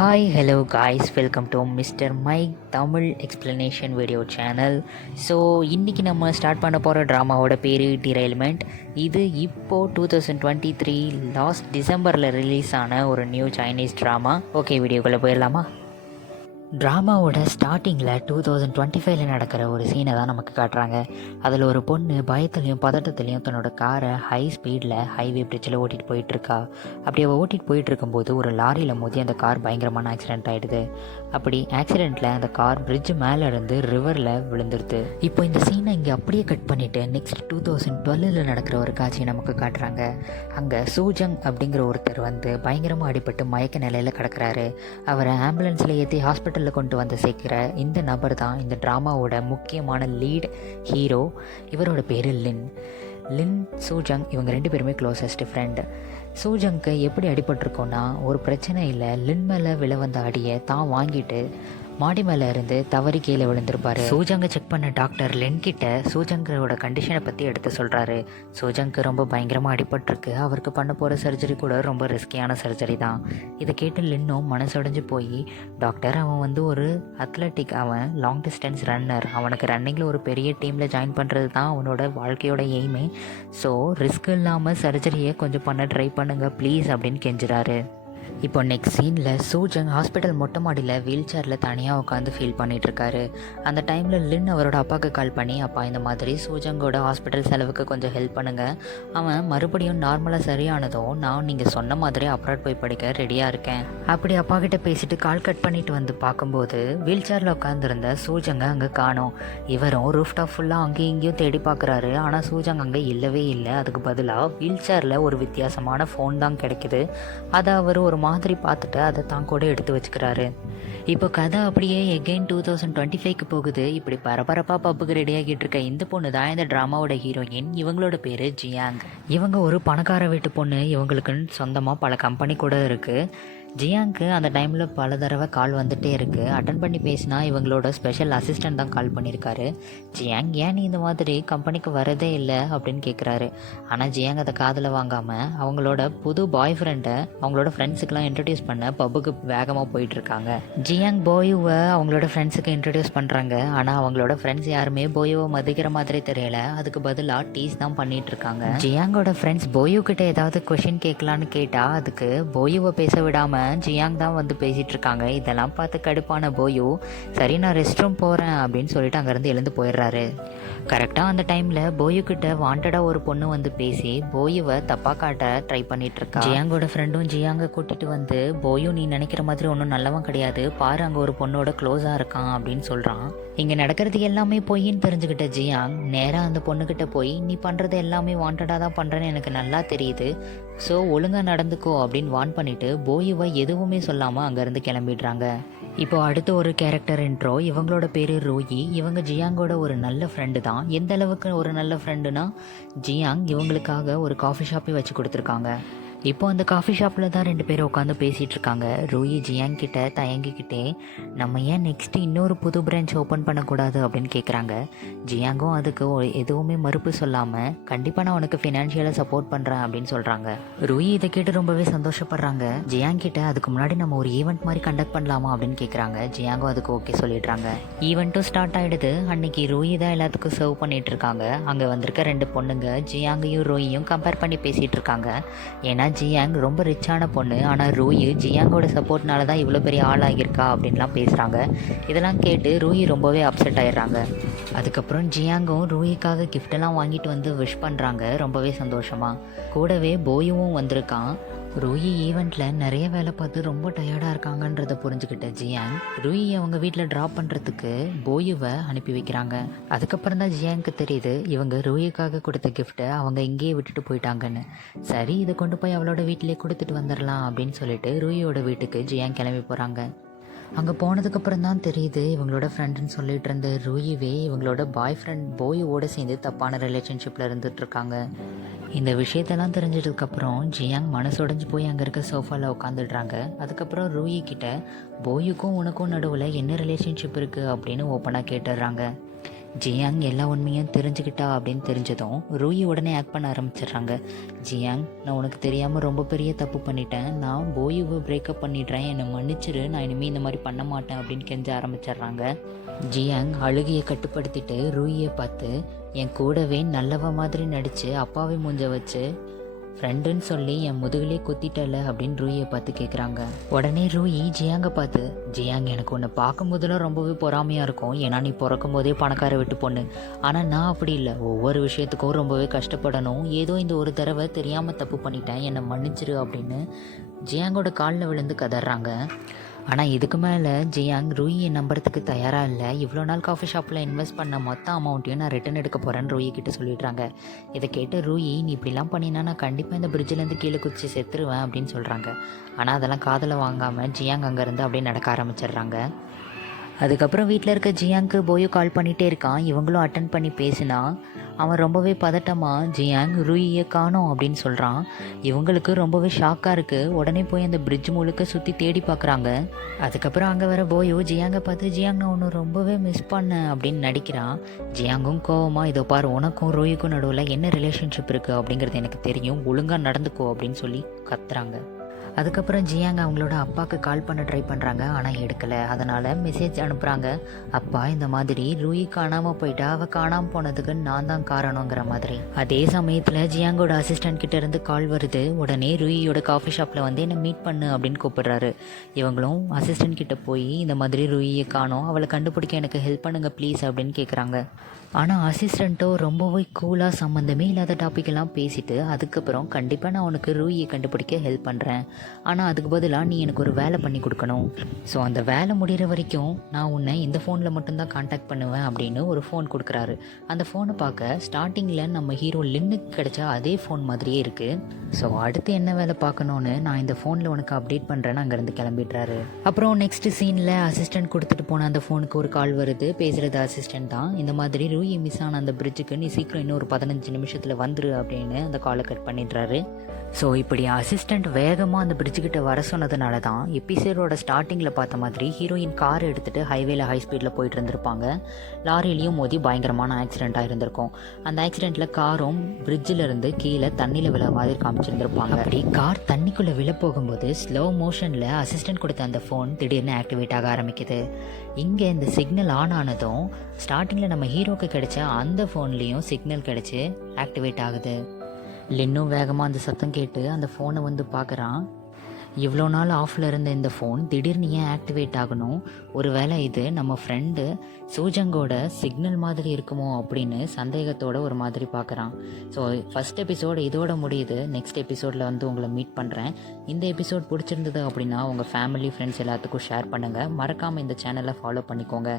Hi hello guys, welcome to mister Mike Tamil explanation video channel. So இன்றைக்கி நம்ம start பண்ண போகிற ட்ராமாவோட பேர் டிரைல்மெண்ட். இது இப்போது 2023 லாஸ்ட் டிசம்பரில் ரிலீஸ் ஆன ஒரு நியூ சைனீஸ் ட்ராமா. ஓகே, வீடியோக்குள்ளே போயிடலாமா? ட்ராமாவோட ஸ்டார்டிங்கில் 2025 நடக்கிற ஒரு சீனை தான் நமக்கு காட்டுறாங்க. அதில் ஒரு பொண்ணு பயத்துலையும் பதட்டத்துலையும் தன்னோட காரை ஹை ஸ்பீடில் ஹைவே பிரிட்ஜில் ஓட்டிகிட்டு போயிட்டுருக்கா. அப்படி அவள் ஓட்டிகிட்டு போயிட்டு இருக்கும்போது ஒரு லாரியில் மோதி அந்த கார் பயங்கரமான ஆக்சிடென்ட் ஆகிடுது. அப்படி ஆக்சிடெண்ட்டில் அந்த கார் பிரிட்ஜ் மேலே இருந்து ரிவரில் விழுந்துருது. இப்போ இந்த சீனை இங்கே அப்படியே கட் பண்ணிவிட்டு நெக்ஸ்ட் 2012 நடக்கிற ஒரு காட்சியை நமக்கு காட்டுறாங்க. அங்கே சூஜங் அப்படிங்கிற ஒருத்தர் வந்து பயங்கரமாக அடிபட்டு மயக்க நிலையில் கிடக்கிறாரு. அவரை ஆம்புலன்ஸில் ஏற்றி ஹாஸ்பிட்டலில் கொண்டு வந்து சேர்க்கிற இந்த நபர் தான் இந்த ட்ராமாவோட முக்கியமான லீட் ஹீரோ. இவரோட பேர் லின் சூஜங். இவங்க ரெண்டு பேருமே க்ளோசஸ்ட் ஃப்ரெண்டு. சூஜங்க்கு எப்படி அடிபட்டிருக்கோன்னா, ஒரு பிரச்சனை இல்லை, லின் மேலே விழ வந்த அடியை தான் வாங்கிட்டு மாடி மேலே இருந்து தவறி கீழே விழுந்திருப்பாரு. சூஜங்கை செக் பண்ண டாக்டர் லின் கிட்ட சூஜங்கரோட கண்டிஷனை பற்றி எடுத்து சொல்கிறாரு. சூஜங்க்கு ரொம்ப பயங்கரமாக அடிபட்டிருக்கு, அவருக்கு பண்ண போகிற சர்ஜரி கூட ரொம்ப ரிஸ்கியான சர்ஜரி தான். இதை கேட்டு லின்னும் மனசடைஞ்சு போய், டாக்டர், அவன் வந்து ஒரு அத்லட்டிக், அவன் லாங் டிஸ்டன்ஸ் ரன்னர், அவனுக்கு ரன்னிங்கில் ஒரு பெரிய டீமில் ஜாயின் பண்ணுறது தான் அவனோட வாழ்க்கையோட எய்மே. ஸோ ரிஸ்க் இல்லாமல் சர்ஜரியை கொஞ்சம் பண்ண ட்ரை பண்ணுங்கள் ப்ளீஸ் அப்படின்னு கெஞ்சுறாரு. இப்போ நெக்ஸ்ட் சீனில் சூஜங் ஹாஸ்பிட்டல் மொட்டை மாடியில் வீல் சேரில் தனியாக உட்காந்து ஃபீல் பண்ணிகிட்ருக்காரு. அந்த டைமில் லின் அவரோட அப்பாவுக்கு கால் பண்ணி, அப்பா, இந்த மாதிரி சூஜங்கோட ஹாஸ்பிட்டல் செலவுக்கு கொஞ்சம் ஹெல்ப் பண்ணுங்கள், அவன் மறுபடியும் நார்மலாக சரியானதும் நான் நீங்கள் சொன்ன மாதிரி அப்ராட் போய் படிக்க ரெடியாக இருக்கேன் அப்படி அப்பா கிட்ட பேசிட்டு கால் கட் பண்ணிட்டு வந்து பார்க்கும்போது வீல் சேரில் உட்காந்துருந்த சூஜங்க அங்கே காணோம். இவரும் ரூஃப் டாப் ஃபுல்லாக அங்கேயும் இங்கேயும் தேடி பார்க்குறாரு. ஆனால் சூஜங் அங்கே இல்லவே இல்லை. அதுக்கு பதிலாக வீல் சேரில் ஒரு வித்தியாசமான ஃபோன் தான் கிடைக்குது. அதை அவர் ஒரு மாதிரி பார்த்துட்டு அதை தான் கூட எடுத்து வச்சுக்கிறாரு. இப்போ கதை அப்படியே எகெயின் 2025க்கு போகுது. இப்படி பரபரப்பாக பப்புக்கு ரெடி ஆகிட்டு இருக்க இந்த பொண்ணு தான் இந்த ட்ராமாவோட ஹீரோயின். இவங்களோட பேர் ஜியாங். இவங்க ஒரு பணக்கார வீட்டு பொண்ணு. இவங்களுக்குன்னு சொந்தமாக பல கம்பெனி கூட இருக்குது. ஜியாங்க்கு அந்த டைமில் பல தடவை கால் வந்துகிட்டே இருக்குது. அட்டன் பண்ணி பேசினா இவங்களோட ஸ்பெஷல் அசிஸ்டண்ட் தான் கால் பண்ணியிருக்காரு. ஜியாங், ஏன் நீ இந்த மாதிரி கம்பெனிக்கு வரதே இல்லை அப்படின்னு கேட்குறாரு. ஆனால் ஜியாங் அதை காதில் வாங்காமல் அவங்களோட புது பாய் ஃப்ரெண்டை அவங்களோட ஃப்ரெண்ட்ஸுக்கெலாம் இன்ட்ரடியூஸ் பண்ண பப்புக்கு வேகமாக போயிட்டுருக்காங்க. ஜியாங் போயுவை அவங்களோட ஃப்ரெண்ட்ஸுக்கு இன்ட்ரடியூஸ் பண்ணுறாங்க. ஆனால் அவங்களோட ஃப்ரெண்ட்ஸ் யாருமே போயுவை மதிக்கிற மாதிரி தெரியல. அதுக்கு பதிலாக டீஸ் தான் பண்ணிகிட்டு இருக்காங்க. ஜியாங்கோட ஃப்ரெண்ட்ஸ் போயு கிட்ட ஏதாவது கொஷின் கேட்கலான்னு கேட்டால் அதுக்கு போயுவை பேச விடாமல் ஜியாங் தான் வந்து பேசிகிட்டு இருக்காங்க. இதெல்லாம் பார்த்து கடுப்பான போயு, சரி நான் ரெஸ்ட் ரூம் போகிறேன் அப்படின்னு சொல்லிட்டு அங்கேருந்து எழுந்து போயிடுறாரு. கரெக்டாக அந்த டைமில் போயு கிட்ட வாண்டடாக ஒரு பொண்ணு வந்து பேசி போயுவை தப்பாக காட்ட ட்ரை பண்ணிட்டு இருக்கா. ஜியாங்கோட ஃப்ரெண்டும் ஜியாங்கை கூட்டிகிட்டு வந்து, போயு நீ நினைக்கிற மாதிரி ஒன்றும் நல்லவன் கிடையாது, பாரு அங்கே ஒரு பொண்ணோட க்ளோஸாக இருக்கான் அப்படின்னு சொல்கிறான். இங்கே நடக்கிறது எல்லாமே பொய்ன்னு தெரிஞ்சுக்கிட்ட ஜியாங் நேராக அந்த பொண்ணுக்கிட்ட போய், நீ பண்ணுறது எல்லாமே வாண்டடாக தான் பண்ணுறேன்னு எனக்கு நல்லா தெரியுது, ஸோ ஒழுங்காக நடந்துக்கோ அப்படின்னு வார்ன் பண்ணிவிட்டு போயுவை எதுவுமே சொல்லாமல் அங்கேருந்து கிளம்பிடுறாங்க. இப்போ அடுத்த ஒரு கேரக்டர் இன்ட்ரோ. இவங்களோட பேர் ரூயி. இவங்க ஜியாங்கோட ஒரு நல்ல ஃப்ரெண்டு தான். எந்த அளவுக்கு ஒரு நல்ல ஃப்ரெண்டுனா, ஜியாங் இவங்களுக்காக ஒரு காஃபி ஷாப்பே வச்சு கொடுத்துருக்காங்க. இப்போ அந்த காஃபி ஷாப்பில் தான் ரெண்டு பேரும் உட்காந்து பேசிகிட்டு இருக்காங்க. ரூயி ஜியாங் கிட்ட தயங்கிக்கிட்டே, நம்ம ஏன் நெக்ஸ்ட்டு இன்னொரு புது பிரான்ச் ஓப்பன் பண்ணக்கூடாது அப்படின்னு கேட்குறாங்க. ஜியாங்கும் அதுக்கு எதுவுமே மறுப்பு சொல்லாமல், கண்டிப்பாக நான் உனக்கு ஃபினான்ஷியலாக சப்போர்ட் பண்ணுறேன் அப்படின்னு சொல்கிறாங்க. ரூயி இதை கேட்டு ரொம்பவே சந்தோஷப்படுறாங்க. ஜியாங் கிட்ட அதுக்கு முன்னாடி நம்ம ஒரு ஈவெண்ட் மாதிரி கண்டக்ட் பண்ணலாமா அப்படின்னு கேட்குறாங்க. ஜியாங்கும் அதுக்கு ஓகே சொல்லிடுறாங்க. ஈவெண்ட்டும் ஸ்டார்ட் ஆகிடுது. அன்றைக்கி ரூயி தான் எல்லாத்துக்கும் சர்வ் பண்ணிகிட்டு இருக்காங்க. அங்கே வந்திருக்க ரெண்டு பொண்ணுங்க ஜியாங்கையும் ரூயியும் கம்பேர் பண்ணி பேசிகிட்டு இருக்காங்க. ஏன்னா ஜியாங் ரொம்ப ரிச்சான பொண்ணு, ஆனால் ரூயி ஜியாங்கோட சப்போர்ட்னால தான் இவ்வளோ பெரிய ஆளாகியிருக்கா அப்படின்லாம் பேசுகிறாங்க. இதெல்லாம் கேட்டு ரூயி ரொம்பவே அப்செட் ஆகிடுறாங்க. அதுக்கப்புறம் ஜியாங்கும் ரூயிக்காக கிஃப்டெல்லாம் வாங்கிட்டு வந்து விஷ் பண்ணுறாங்க ரொம்பவே சந்தோஷமாக. கூடவே போயுவும் வந்திருக்கான். ரூயி ஈவெண்ட்டில் நிறைய வேலை பார்த்து ரொம்ப டயர்டாக இருக்காங்கன்றதை புரிஞ்சுக்கிட்ட ஜியாங் ரூயி அவங்க வீட்டில் ட்ராப் பண்ணுறதுக்கு போயுவை அனுப்பி வைக்கிறாங்க. அதுக்கப்புறம் தான் ஜியாங்க்கு தெரியுது இவங்க ரூயிக்காக கொடுத்த கிஃப்ட்டை அவங்க இங்கேயே விட்டுட்டு போயிட்டாங்கன்னு. சரி, இதை கொண்டு போய் அவளோட வீட்டிலே கொடுத்துட்டு வந்துடலாம் அப்படின்னு சொல்லிட்டு ரூயியோட வீட்டுக்கு ஜியாங் கிளம்பி போகிறாங்க. அங்கே போனதுக்கப்புறம் தான் தெரியுது இவங்களோட ஃப்ரெண்டுன்னு சொல்லிட்டு இருந்த ரூயிவே இவங்களோட பாய் ஃப்ரெண்ட் போயுவோடு சேர்ந்து தப்பான ரிலேஷன்ஷிப்பில் இருந்துகிட்ருக்காங்க. இந்த விஷயத்தெல்லாம் தெரிஞ்சதுக்கப்புறம் ஜியாங் மனசுடைஞ்சு போய் அங்கே இருக்க சோஃபாவில் உட்காந்துடுறாங்க. அதுக்கப்புறம் ரூயி கிட்ட போயுக்கும் உனக்கும் நடுவில் என்ன ரிலேஷன்ஷிப் இருக்குது அப்படின்னு ஓப்பனாக கேட்டுடுறாங்க. ஜியாங் எல்லா உண்மையும் தெரிஞ்சுக்கிட்டா அப்படின்னு தெரிஞ்சதும் ரூயி உடனே ஆக்ட் பண்ண ஆரம்பிச்சிடுறாங்க. ஜியாங், நான் உனக்கு தெரியாமல் ரொம்ப பெரிய தப்பு பண்ணிட்டேன், நான் போயுவை பிரேக்கப் பண்ணிடுறேன், என்னை மன்னிச்சிரு, நான் இனிமேல் இந்த மாதிரி பண்ண மாட்டேன் அப்படின்னு கெஞ்ச ஆரம்பிச்சிடுறாங்க. ஜியாங் அழுகையை கட்டுப்படுத்திட்டு ரூயியை பார்த்து, என் கூடவே நல்லவ மாதிரி நடித்து அப்பாவை மூஞ்ச வச்சு ஃப்ரெண்டுன்னு சொல்லி என் முதுகிலே குத்திட்டல அப்படின்னு ரூயை பார்த்து கேட்குறாங்க. உடனே ரூயி ஜியாங்கை பார்த்து, ஜியாங், எனக்கு உன்னை பார்க்கும்போதெல்லாம் ரொம்பவே பொறாமையாக இருக்கும், ஏன்னா நீ பிறக்கும் போதே பணக்கார விட்டு பொண்ணு. ஆனால் நான் அப்படி இல்லை, ஒவ்வொரு விஷயத்துக்கும் ரொம்பவே கஷ்டப்படணும், ஏதோ இந்த ஒரு தடவை தெரியாமல் தப்பு பண்ணிட்டேன், என்னை மன்னிச்சிரு அப்படின்னு ஜியாங்கோட காலில் விழுந்து கதறாங்க. ஆனால் இதுக்கு மேலே ஜியாங் ரூயியை நம்புறதுக்கு தயாராக இல்லை. இவ்வளோ நாள் காஃபி ஷாப்பில் இன்வெஸ்ட் பண்ண மொத்த அமௌண்ட்டையும் நான் ரிட்டன் எடுக்க போகிறேன்னு ரூயி கிட்ட சொல்லிடுறாங்க. இதை கேட்டு ரூயி, நீ இப்படிலாம் பண்ணினா நான் கண்டிப்பாக இந்த பிரிட்ஜிலேருந்து கீழே குதிச்சு செத்துருவேன் அப்படின்னு சொல்கிறாங்க. ஆனால் அதெல்லாம் காதில் வாங்காமல் ஜியாங் அங்கேருந்து அப்படியே நடக்க ஆரம்பிச்சிடுறாங்க. அதுக்கப்புறம் வீட்டில் இருக்க ஜியாங்க்கு போயோ கால் பண்ணிகிட்டே இருக்கான். இவங்களும் அட்டன் பண்ணி பேசினா அவன் ரொம்பவே பதட்டமாக, ஜியாங் ரூயியை காணோம் அப்படின்னு சொல்கிறான். இவங்களுக்கு ரொம்பவே ஷாக்காக இருக்குது. உடனே போய் அந்த பிரிட்ஜ் முழுக்க சுற்றி தேடி பார்க்குறாங்க. அதுக்கப்புறம் அங்கே வர போயோ ஜியாங்கை பார்த்து, ஜியாங், நான் ஒன்று ரொம்பவே மிஸ் பண்ணேன் அப்படின்னு நடிக்கிறான். ஜியாங்கும் கோவமாக, இதோ பாரு, உனக்கும் ரூயிக்கும் நடுவில் என்ன ரிலேஷன்ஷிப் இருக்குது அப்படிங்கிறது எனக்கு தெரியும், ஒழுங்காக நடந்துக்கோ அப்படின்னு சொல்லி கத்துறாங்க. அதுக்கப்புறம் ஜியாங் அவங்களோட அப்பாவுக்கு கால் பண்ண ட்ரை பண்ணுறாங்க, ஆனால் எடுக்கலை. அதனால் மெசேஜ் அனுப்புகிறாங்க, அப்பா, இந்த மாதிரி ரூயி காணாமல் போயிட்டா, அவள் காணாமல் போனதுக்கு நான் தான் காரணங்கிற மாதிரி. அதே சமயத்தில் ஜியாங்கோட அசிஸ்டன்ட் கிட்ட இருந்து கால் வருது. உடனே ரூயியோட காஃபி ஷாப்பில் வந்து என்னை மீட் பண்ணு அப்படின்னு கூப்பிடுறாரு. இவங்களும் அசிஸ்டன்ட் கிட்ட போய் இந்த மாதிரி ரூயியை காணோம், அவளை கண்டுபிடிக்க எனக்கு ஹெல்ப் பண்ணுங்க ப்ளீஸ் அப்படின்னு கேட்குறாங்க. ஆனால் அசிஸ்டண்ட்டோ ரொம்பவே கூலாக சம்மந்தமே இல்லாத டாப்பிக்கெல்லாம் பேசிட்டு, அதுக்கப்புறம் கண்டிப்பாக நான் உனக்கு ரூயியை கண்டுபிடிக்க ஹெல்ப் பண்ணுறேன், ஆனால் அதுக்கு பதிலாக நீ எனக்கு ஒரு வேலை பண்ணி கொடுக்கணும். ஸோ அந்த வேலை முடிகிற வரைக்கும் நான் உன்னை இந்த ஃபோனில் மட்டும்தான் காண்டாக்ட் பண்ணுவேன் அப்படின்னு ஒரு ஃபோன் கொடுக்குறாரு. அந்த ஃபோனை பார்க்க ஸ்டார்டிங்கில் நம்ம ஹீரோ லின்னுக்கு கிடைச்சா அதே ஃபோன் மாதிரியே இருக்குது. ஸோ அடுத்து என்ன வேலை பார்க்கணுன்னு நான் இந்த ஃபோனில் உனக்கு அப்டேட் பண்ணுறேன்னு அங்கேருந்து கிளம்பிடுறாரு. அப்புறம் நெக்ஸ்ட் சீனில் அசிஸ்டன்ட் கொடுத்துட்டு போன அந்த ஃபோனுக்கு ஒரு கால் வருது. பேசுகிறது அசிஸ்டன்ட் தான். இந்த மாதிரி ரூயி மிஸ் ஆன அந்த பிரிட்ஜுக்கு நீ சீக்கிரம் இன்னும் ஒரு 15 நிமிஷத்தில் வந்துரு அப்படின்னு அந்த காலை கட் பண்ணிடுறாரு. ஸோ இப்படி அசிஸ்டண்ட் வேகமாக அந்த பிரிட்ஜுக்கிட்ட வர சொன்னதுனால தான் எபிசோடோட ஸ்டார்டிங்கில் பார்த்த மாதிரி ஹீரோயின் கார் எடுத்துகிட்டு ஹைவேல ஹை ஸ்பீடில் போயிட்டு இருந்திருப்பாங்க. லாரிலையும் மோதி பயங்கரமான ஆக்சிடெண்ட்டாக இருந்திருக்கும். அந்த ஆக்சிடெண்ட்டில் காரும் பிரிட்ஜிலேருந்து கீழே தண்ணியில் விழ மாதிரி காமிச்சிருந்துருப்பாங்க. அப்படி கார் தண்ணிக்குள்ளே விழ போகும்போது ஸ்லோ மோஷனில் அசிஸ்டன்ட் கொடுத்த அந்த ஃபோன் திடீர்னு ஆக்டிவேட் ஆக ஆரம்பிக்குது. இங்கே இந்த சிக்னல் ஆன் ஆனதும் ஸ்டார்டிங்கில் நம்ம ஹீரோக்கு கிடைச்ச அந்த ஃபோன்லேயும் சிக்னல் கிடச்சி ஆக்டிவேட் ஆகுது. லின்னும் வேகமாக அந்த சத்தம் கேட்டு அந்த ஃபோனை வந்து பார்க்குறான். இவ்வளோ நாள் ஆஃபில் இருந்த இந்த ஃபோன் திடீர்னு ஏன் ஆக்டிவேட் ஆகணும்? ஒருவேளை இது நம்ம ஃப்ரெண்டு சூஜங்கோட சிக்னல் மாதிரி இருக்குமோ அப்படின்னு சந்தேகத்தோட ஒரு மாதிரி பார்க்குறான். ஸோ ஃபஸ்ட் எபிசோடு இதோட முடியுது. நெக்ஸ்ட் எபிசோடில் வந்து உங்களை மீட் பண்ணுறேன். இந்த எபிசோட் பிடிச்சிருந்தது அப்படின்னா உங்கள் ஃபேமிலி ஃப்ரெண்ட்ஸ் எல்லாத்துக்கும் ஷேர் பண்ணுங்கள். மறக்காமல் இந்த சேனலை ஃபாலோ பண்ணிக்கோங்க.